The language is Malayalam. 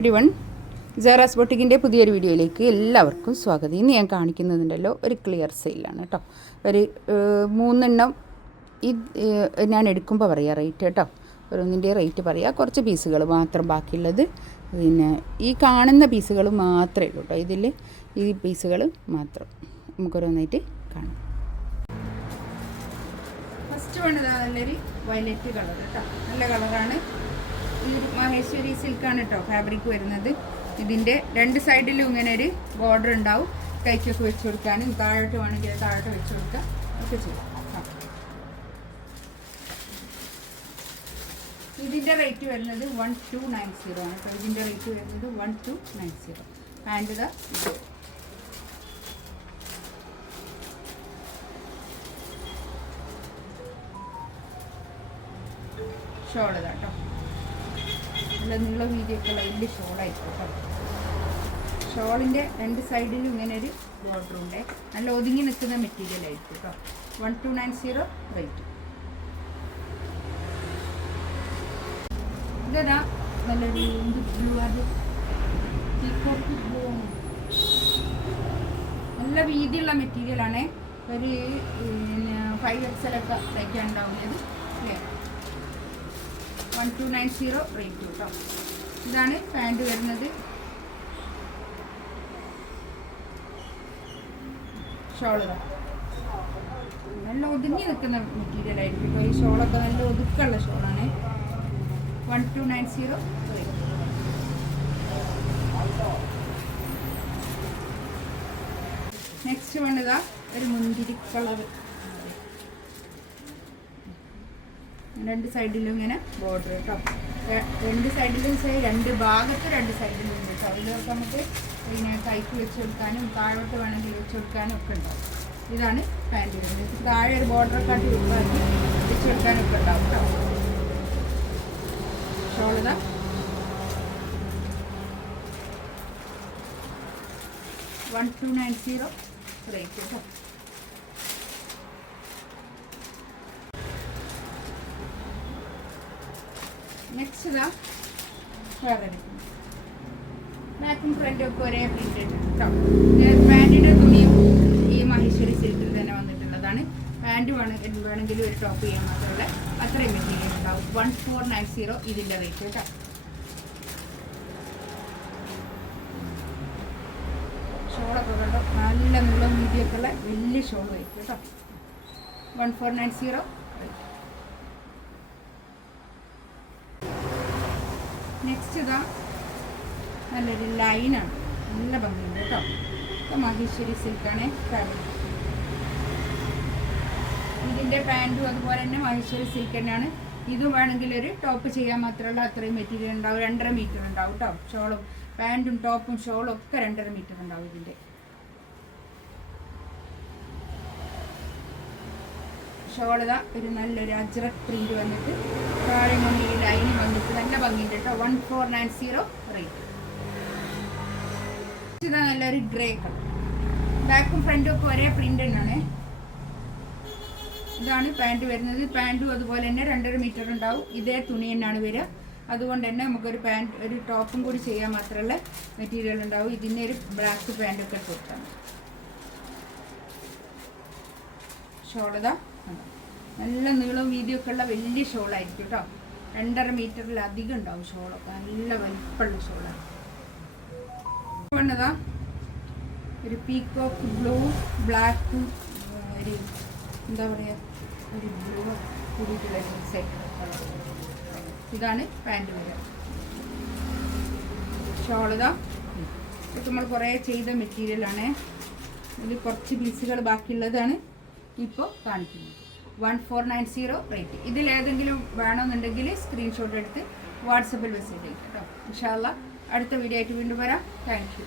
എവരിവൺ, ജാറാസ് ബൊട്ടിക്കിൻ്റെ പുതിയൊരു വീഡിയോയിലേക്ക് എല്ലാവർക്കും സ്വാഗതം. ഇന്ന് ഞാൻ കാണിക്കുന്നതുണ്ടല്ലോ ഒരു ക്ലിയർ സെയിലാണ് കേട്ടോ. ഒരു 3 എണ്ണം ഞാൻ എടുക്കുമ്പോൾ പറയാം റേറ്റ് കേട്ടോ. ഒന്നിൻ്റെ റേറ്റ് പറയാം. കുറച്ച് പീസുകൾ മാത്രം ബാക്കിയുള്ളത്, പിന്നെ ഈ കാണുന്ന പീസുകൾ മാത്രമേ ഉള്ളൂ കേട്ടോ. ഇതിൽ ഈ പീസുകൾ മാത്രം നമുക്കൊരോന്നായിട്ട് കാണാം. ഫസ്റ്റ് വേണ്ടത് നല്ലൊരു വയലറ്റ് കളർ കേട്ടോ. നല്ല കളറാണ്. ഈ മഹേശ്വരി സിൽക്കാണ് കേട്ടോ ഫാബ്രിക് വരുന്നത്. ഇതിൻ്റെ 2 സൈഡിലും ഇങ്ങനെ ഒരു ബോർഡർ ഉണ്ടാവും. കൈക്കൊക്കെ വെച്ച് കൊടുക്കാനും താഴോട്ട് വേണമെങ്കിൽ താഴോട്ട് വെച്ച് കൊടുക്കാം ഒക്കെ ചെയ്യാം. ഇതിൻ്റെ റേറ്റ് വരുന്നത് 1290 ആണ് കേട്ടോ. ഇതിൻ്റെ റേറ്റ് വരുന്നത് 1290. പാൻറ് ഇതാ ഷോൾ ഇതാ കേട്ടോ. നല്ല നീള വീതിയൊക്കെയുള്ള വലിയ ഷോളായിരിക്കും കേട്ടോ. ഷോളിൻ്റെ 2 സൈഡിലും ഇങ്ങനെ ഒരു ബോർഡറുണ്ട്. നല്ല ഒതുങ്ങി നിൽക്കുന്ന മെറ്റീരിയൽ ആയിരിക്കും കേട്ടോ. 1290 റേറ്റ്. ഇതാ നല്ലൊരു ബ്ലൂ, അത് പീക്കോക്ക് ബ്ലൂ, നല്ല വീതിയുള്ള മെറ്റീരിയലാണ്. ഒരു 5XL ഒക്കെ തയ്ക്കാൻ ഉണ്ടാവുന്നത്. അല്ലേ, 1290 റേറ്റ് കേട്ടോ. ഇതാണ് പാൻറ് വരുന്നത്. ഷോള് നല്ല ഒതുങ്ങി നിൽക്കുന്ന മെറ്റീരിയൽ ആയിരിക്കും ഇപ്പോൾ. ഈ ഷോളൊക്കെ നല്ല ഒതുക്കമുള്ള ഷോളാണ്. 1290 റേറ്റ്. നെക്സ്റ്റ് വേണ്ടതാ ഒരു മുന്തിരി കളർ. 2 സൈഡിലും ഇങ്ങനെ ബോർഡർ കേട്ടോ. 2 സൈഡിലും 2 ഭാഗത്ത് 2 സൈഡിലും ഉണ്ട് കേട്ടോ. ഇതിലൊക്കെ നമുക്ക് പിന്നെ കൈക്ക് വെച്ച് കൊടുക്കാനും താഴോട്ട് വേണമെങ്കിൽ വെച്ച് കൊടുക്കാനും ഒക്കെ ഉണ്ടാവും. ഇതാണ് പാൻറ് വരുന്നത്. താഴെ ഒരു ബോർഡറൊക്കെ ആട്ടി വെച്ച് കൊടുക്കാനും ഒക്കെ ഉണ്ടാവും കേട്ടോ. ഷോളിതാ 1290 റേറ്റ് കേട്ടോ. നെക്സ്റ്റ് ഇതാ വേറെ ബാക്കും ഫ്രണ്ടും ഒക്കെ ഒരേ പ്രിന്റ് കേട്ടോ. പാൻറ്റിൻ്റെ തുണിയും ഈ മഹേശ്വരി സിൽക്കിൽ തന്നെ വന്നിട്ടുള്ളതാണ്. പാൻറ്റ് വേണമെങ്കിലും ഒരു ടോപ്പ് ചെയ്യാൻ മാത്രമല്ല അത്രയും മെറ്റീരിയൽ ഉണ്ടാവും. 1490 ഇതിൻ്റെ റേറ്റ് കേട്ടോ. ഷോളൊക്കെ കണ്ടോ, നല്ല നീളം വീതിയൊക്കെ ഉള്ള വലിയ ഷോൾ ആയിരിക്കും കേട്ടോ. 1490 റേറ്റ്. നെക്സ്റ്റ് ഇതാ നല്ലൊരു ലൈനാണ്, നല്ല ഭംഗിയുണ്ട് കേട്ടോ. മഹേശ്വരി സിൽക്കാണ് ഫാബ്രിക്. ഇതിൻ്റെ പാൻറ്റും അതുപോലെ തന്നെ മഹേശ്വരി സിൽക്ക് തന്നെയാണ്. ഇതും വേണമെങ്കിൽ ഒരു ടോപ്പ് ചെയ്യാൻ മാത്രമല്ല അത്രയും മെറ്റീരിയൽ ഉണ്ടാവും. 2.5 മീറ്റർ ഉണ്ടാവും കേട്ടോ. ഷോളും പാൻറ്റും ടോപ്പും ഷോളും ഒക്കെ 2.5 മീറ്റർ ഉണ്ടാവും. ഇതിൻ്റെ ഷോളിതാ ഒരു നല്ലൊരു അജ്രക് പ്രിന്റ് വന്നിട്ട് താഴെ ഈ ലൈനിങ് വന്നിട്ട് നല്ല ഭംഗിയുണ്ട് കേട്ടോ. 1490 റേറ്റ്. ഇതാ നല്ലൊരു ഗ്രേ കളർ. ബാക്കും ഫ്രണ്ടും ഒക്കെ ഒരേ പ്രിന്റ് തന്നെയാണ്. ഇതാണ് പാൻറ് വരുന്നത്. പാൻറ്റും അതുപോലെ തന്നെ 2.5 മീറ്റർ ഉണ്ടാവും. ഇതേ തുണി തന്നെയാണ് വരിക. അതുകൊണ്ട് തന്നെ നമുക്കൊരു പാൻറ് ഒരു ടോപ്പും കൂടി ചെയ്യാൻ മാത്രമല്ല മെറ്റീരിയൽ ഉണ്ടാവും. ഇതിൻ്റെ ഒരു ബ്ലാക്ക് പാൻറ്റൊക്കെ കൊടുത്താണ്. ഷോളിതാ നല്ല നീളവും വീതിയൊക്കെ ഉള്ള വലിയ ഷോളായിരിക്കും കേട്ടോ. 2.5 മീറ്ററിലധികം ഉണ്ടാവും ഷോളൊക്കെ. നല്ല വലിപ്പമുള്ള ഷോളാണ്. വേണ്ടതാ ഒരു പീക്കോക്ക് ബ്ലൂ, ബ്ലാക്കും ഒരു എന്താ പറയുക ഒരു ബ്ലൂ കൂടിയിട്ടുള്ള സെറ്റ്. ഇതാണ് പാൻറ് വരിക. ഷോളിതാ ഇത് നമ്മൾ കുറേ ചെയ്ത മെറ്റീരിയലാണ്. ഇതിൽ കുറച്ച് പീസുകൾ ബാക്കിയുള്ളതാണ് ഇപ്പോൾ കാണിക്കുന്നത്. 1490 റേറ്റ്. ഇതിലേതെങ്കിലും വേണമെന്നുണ്ടെങ്കിൽ സ്ക്രീൻഷോട്ട് എടുത്ത് വാട്സപ്പിൽ മെസ്സേജ് അയക്കാം കേട്ടോ. ഇൻഷാ അല്ലാഹ് അടുത്ത വീഡിയോ ആയിട്ട് വീണ്ടും വരാം. Thank you.